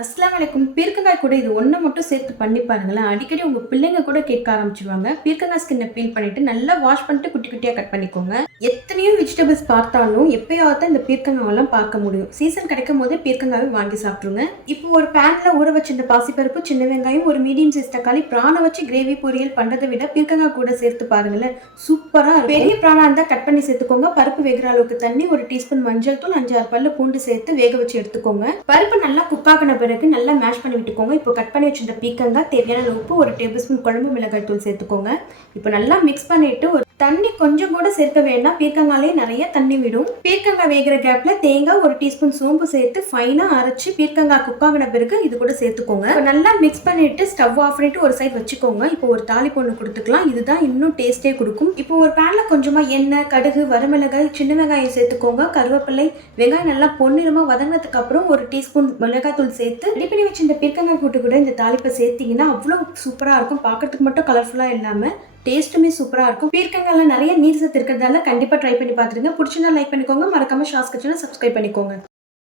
அஸ்ஸலாமு அலைக்கும். பீர்க்கங்காய் கூட இது ஒண்ண மட்டும் சேர்த்து பண்ணி பாருங்களேன். அடிக்கடி உங்க பிள்ளைங்க கூட கேட்க ஆரம்பிச்சுருவாங்க. பீர்க்கங்காய் ஸ்கின்ன பீல் பண்ணிட்டு நல்லா வாஷ் பண்ணிட்டு குட்டி குட்டியா கட் பண்ணிக்கோங்க. எத்தனையோ வெஜிடபிள்ஸ் பார்த்தாலும் எப்பயாவது தான் இந்த பீர்க்கங்காவெல்லாம் பார்க்க முடியும். சீசன் கிடைக்கும் போதே பீர்க்கங்காவை வாங்கி சாப்பிட்டுருங்க. இப்போ ஒரு பேன்ல ஊற வச்சிருந்த பாசிப்பருப்பு, சின்ன வெங்காயம், ஒரு மீடியம் சைஸ் தக்காளி, பிரானை வச்சு கிரேவி பொரியல் பண்றதை விட பீர்க்கங்காய் கூட சேர்த்து பாருங்களேன். சூப்பரா இருக்கும். பெரிய பிரானா இருந்தா கட் பண்ணி சேர்த்துக்கோங்க. பருப்பு வேகிற அளவுக்கு தண்ணி, ஒரு டீஸ்பூன் மஞ்சள் தூள், 5-6 பல்லு பூண்டு சேர்த்து வேக வச்சு எடுத்துக்கோங்க. பருப்பு நல்லா குக் ஆகின பிறகு நல்லா மேஷ் பண்ணி விட்டுக்கோங்க. இப்போ கட் பண்ணி வச்சிருந்த பீர்க்கங்காய், தேவையான உப்பு, ஒரு டேபிள் ஸ்பூன் குழம்பு மிளகாய் தூள் சேர்த்துக்கோங்க. இப்போ நல்லா மிக்ஸ் பண்ணிட்டு ஒரு தண்ணி கொஞ்சம் கூட சேர்க்க வேண்டாம். பீர்க்கங்காலே நிறைய தண்ணி விடும். பீர்க்கங்காய் வேகிற கேப்ல தேங்காய், ஒரு டீஸ்பூன் சோம்பு சேர்த்து ஃபைனா அரைச்சு பீர்க்கங்காய் குக் ஆகின பிறகு இது கூட சேர்த்துக்கோங்க. நல்லா மிக்ஸ் பண்ணிட்டு ஸ்டவ் ஆஃப் பண்ணிட்டு ஒரு சைடு வச்சுக்கோங்க. இப்போ ஒரு தாளிப்பு ஒன்று கொடுத்துக்கலாம். இதுதான் இன்னும் டேஸ்டே கொடுக்கும். இப்போ ஒரு பேன்ல கொஞ்சமா எண்ணெய், கடுகு, வரமிளகாய், சின்ன வெங்காயம் சேர்த்துக்கோங்க. கருவேப்பிலை, வெங்காயம் நல்லா பொன்னிறமா வதங்கினதுக்கு அப்புறம் ஒரு டீஸ்பூன் மிளகாய் தூள் சேர்த்து ரெடி பண்ணி வச்சு இந்த பீர்க்கங்காய் கூட்டு கூட இந்த தாளிப்பை சேர்த்தீங்கன்னா அவ்வளோ சூப்பரா இருக்கும். பார்க்கறதுக்கு மட்டும் கலர்ஃபுல்லா இல்லாம டேஸ்ட்டுமே சூப்பராக இருக்கும். பீர்க்கங்காய்ல நிறைய நீர் சத்து இருக்கிறதால கண்டிப்பாக ட்ரை பண்ணி பார்த்துருங்க. பிடிச்சிருந்தா லைக் பண்ணிக்கோங்க. மறக்காம ஷாஸ் கிச்சனை சப்ஸ்கிரைப் பண்ணிக்கோங்க.